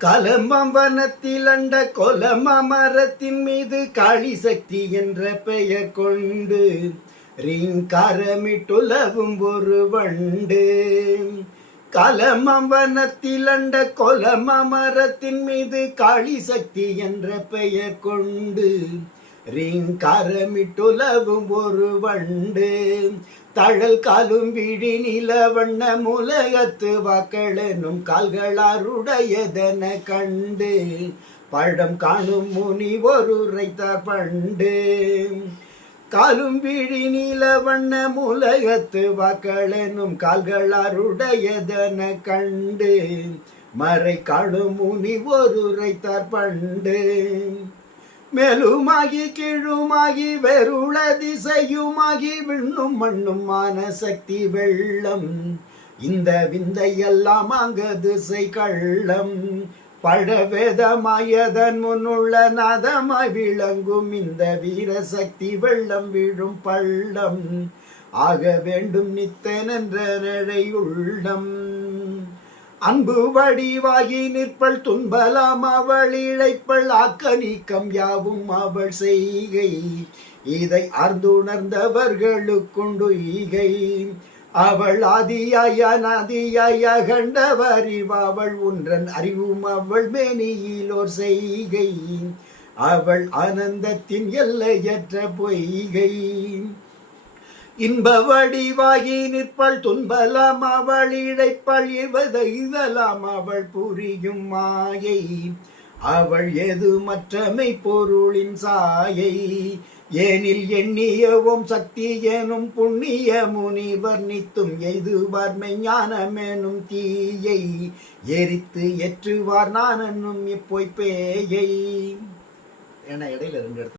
கலம்பம் வனத்தில் அண்ட கொலம மரத்தின் மீது காளி சக்தி என்ற பெயர் கொண்டு ரீங்காரமிட்டுலவும் ஒரு வண்டு. கலமம் வனத்தில் அண்ட கொலம மரத்தின் மீது காளி சக்தி என்ற பெயர் கொண்டு ரீங்காரமிட்டுலவும் ஒரு வண்டு. தழல் காலும் விழி நில வண்ண முலகத்து வாக்களனும் கால்களாருடையதென கண்டு. பழம் காணும் முனி ஒரு உரைத்தார் பண்டு. காலும் விழி நில வண்ண முலகத்து வாக்களனும் கால்களாருடையதென கண்டு. மறை காணும் முனி ஒரு உரைத்தார் பண்டு. மேலுமாகி கீழுமாகி வெருள திசையுமாகி விண்ணும் மண்ணுமான சக்தி வெள்ளம். இந்த விந்தையெல்லாம் அங்கு திசை கள்ளம். பழவேதமாயதன் முன்னுள்ள நாதமாய் விளங்கும் இந்த வீர சக்தி வெள்ளம் விழும் பள்ளம். ஆக வேண்டும் நித்தனென்ற நிழையுள்ளம் அன்பு வடிவாகி நிற்பள் துன்பலாம் அவள் இழைப்பள் ஆக்க நீக்கம் யாவும் அவள் செய்கை. இதை அர்ந்துணர்ந்தவர்களுக்குண்டு ஈகை. அவள் ஆதியாய நதியாய கண்டவறிவாவள் ஒன்றன் அறிவும் அவள் மேனியிலோர் செய்கை. அவள் ஆனந்தத்தின் எல்லையற்ற பொய்கை. இன்ப வடிவாகி நிற்பள் துன்பலாம் அவள் இழைப்பள் இவதை இதலாம் அவள் புரியும் மாயை. அவள் எது மற்றமை பொருளின் சாயை. ஏனில் எண்ணியவும் சக்தி எனும் புண்ணிய முனிவர் நித்தும் எய்துவார் மெஞ்ஞானமெனும் தீயை. எரித்து ஏற்றுவார் நான் என்னும் இப்போய் பேயை. என இடையில ரெண்டு இடத்துல